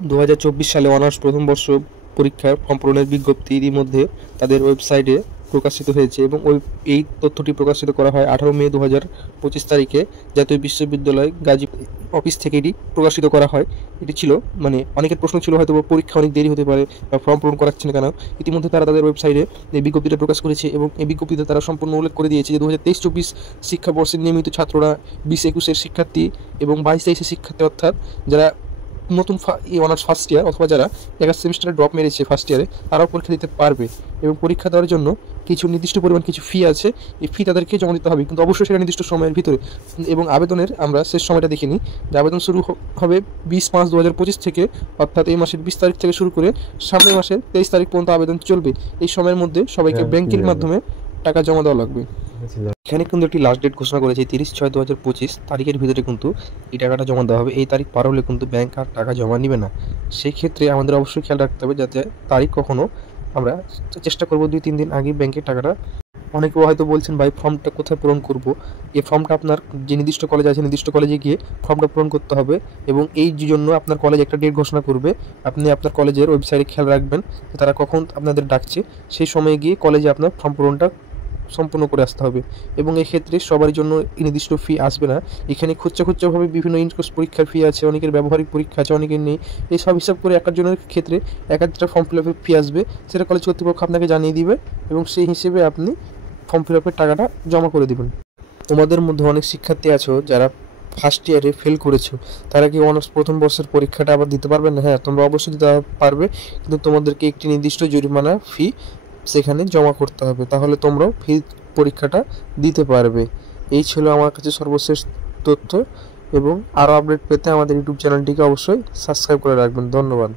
2024 সালে অনার্স প্রথম বর্ষ পরীক্ষার ফর্ম পূরণের বিজ্ঞপ্তি ইতিমধ্যে তাদের ওয়েবসাইটে প্রকাশিত হয়েছে এবং এই তথ্যটি প্রকাশিত করা হয় 18 মে 2025 তারিখে জাতীয় বিশ্ববিদ্যালয় গাজীপুর অফিস থেকে এটি প্রকাশিত করা হয়। এটি ছিল অনেকের প্রশ্ন ছিল হয়তো পরীক্ষা অনেক দেরি হতে পারে বা ফর্ম পূরণ করাচ্ছে না কেন। ইতিমধ্যে তারা তাদের ওয়েবসাইটে এই বিজ্ঞপ্তিটা প্রকাশ করেছে এবং এই বিজ্ঞপ্তিতে তারা সম্পূর্ণ উল্লেখ করে দিয়েছে যে 2023-24 শিক্ষাবর্ষের নিয়মিত ছাত্ররা 20-21-এর শিক্ষার্থী এবং 22-23-এর শিক্ষার্থী অর্থাৎ যারা নতুন অনার্স ফার্স্ট ইয়ার অথবা যারা এক সেমিস্টারে ড্রপ মেরেছে ফার্স্ট ইয়ারে তারাও পরীক্ষা দিতে পারবে এবং পরীক্ষা দেওয়ার জন্য কিছু নির্দিষ্ট পরিমাণ কিছু ফি আছে। এই ফি তাদেরকে জমা দিতে হবে, কিন্তু অবশ্যই সেটা নির্দিষ্ট সময়ের ভিতরে। এবং আবেদনের আমরা শেষ সময়টা দেখিনি যে আবেদন শুরু হবে 20/5/2025 থেকে, অর্থাৎ এই মাসের 20 তারিখ থেকে শুরু করে সামনের মাসের 23 তারিখ পর্যন্ত আবেদন চলবে। এই সময়ের মধ্যে সবাইকে ব্যাংকের মাধ্যমে টাকা জমা দেওয়া লাগবে। এখানে কিন্তু একটি লাস্ট ডেট ঘোষণা করেছে 30/6/2025 তারিখের ভিতরে কিন্তু এই টাকাটা জমা দেওয়া হবে। এই তারিখ পার হলে কিন্তু ব্যাংক আর টাকা জমা নেবে না। সেই ক্ষেত্রে আমাদের অবশ্যই খেয়াল রাখতে হবে যাতে তারিখ কখনো আমরা চেষ্টা করব 2-3 দিন আগে ব্যাংকের টাকাটা। অনেকেও হয়তো বলছেন ভাই ফর্মটা কোথায় পূরণ করব। এই ফর্মটা আপনার যে নির্দিষ্ট কলেজ আছে নির্দিষ্ট কলেজে গিয়ে ফর্মটা পূরণ করতে হবে এবং এই জন্য আপনার কলেজ একটা ডেট ঘোষণা করবে। আপনি আপনার কলেজের ওয়েবসাইটে খেয়াল রাখবেন যে তারা কখন আপনাদের ডাকছে, সেই সময়ে গিয়ে কলেজে আপনার ফর্ম পূরণটা সম্পূর্ণ করে আসতে হবে। এবং এই ক্ষেত্রে সবার জন্য নির্দিষ্ট ফি আসবে না। এখানে খুচরা বিভিন্ন ইনকোর্স পরীক্ষার ফি আছে, অনেকের ব্যবহারিক পরীক্ষা আছে, অনেকের নেই। এই সব হিসাব করে একজনের ক্ষেত্রে একটা ফর্ম ফিল আপের ফি আসবে, সেটা কলেজ কর্তৃপক্ষ আপনাকে জানিয়ে দিবে এবং সেই হিসেবে আপনি ফর্ম ফিল আপের টাকাটা জমা করে দেবেন। তোমাদের মধ্যে অনেক শিক্ষার্থী আছো যারা ফার্স্ট ইয়ারে ফেল করেছো, তারা কি অনার্স প্রথম বর্ষের পরীক্ষাটা আবার দিতে পারবে না? হ্যাঁ, তোমরা অবশ্যই দিতে পারবে, কিন্তু তোমাদেরকে একটি নির্দিষ্ট জরিমানা ফি সেখানে জমা করতে হবে, তাহলে তোমরাও পরীক্ষাটা দিতে পারবে। এই ছিল আমার কাছে সর্বশেষ তথ্য এবং আরও আপডেট পেতে আমাদের ইউটিউব চ্যানেলটিকে অবশ্যই সাবস্ক্রাইব করে রাখবেন। ধন্যবাদ।